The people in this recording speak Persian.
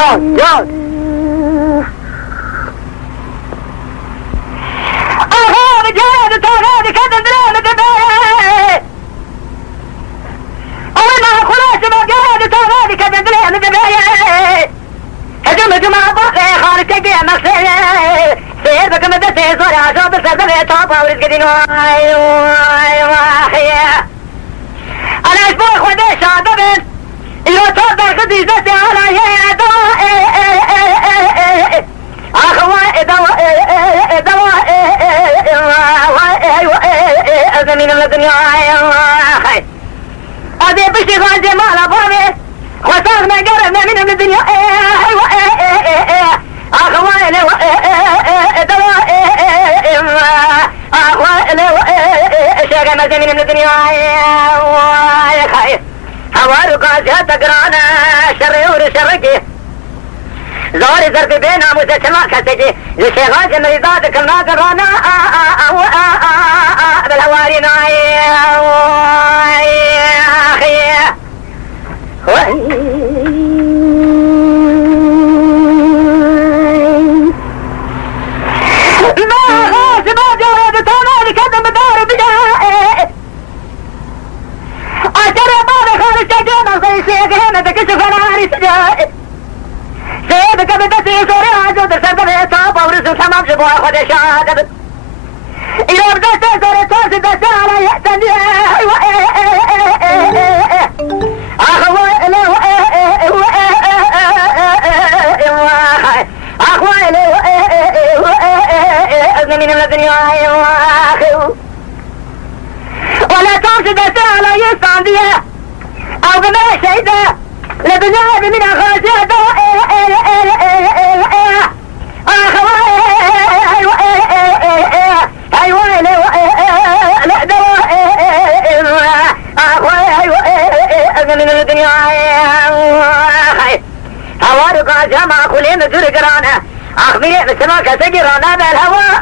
ياض أغاب جاد تغاد كذا درام دبايا أولنا خلاص ما جاد تغاد كذا درام دبايا هجم جمع بقى خارج تجي مخسر سير بك مدى سيزور عشاب السردة طابة ورزقدين أنا أشبه خودي شعبين إلو توضر خدي زتي على يدو أخوة دواء أزمين من الدنيا أبي بشي غازي مالا بابي وصاغنا قربنا من الدنيا أخوة دواء شاقا مزمين من الدنيا هوار قاسها تقرانا شري ورشرقي زوري زرقي بينا مسجمع كسجي لشيغاج مريضات كلنا قرانا بالهواري ناي ما غاز ما جرد تانالي كذا مدار بجاء أشري بابي خارج تجينا زي شيخين تكشف فراري سجاء سيدك بدتي سوري عجود سردر إصابة ورسو تمام جبوا خد شادب إلو بدت سوري توسي دست على يأتني أخوة إلو أخوة إلو أزمي من الدنيا ولا توسي دست على يستعندية أو بما شيدا لبناب من أخواتي دواء من الدنيا هوارق جمع كلين جر قرانا أخبري بسماك سجرانا بالهواء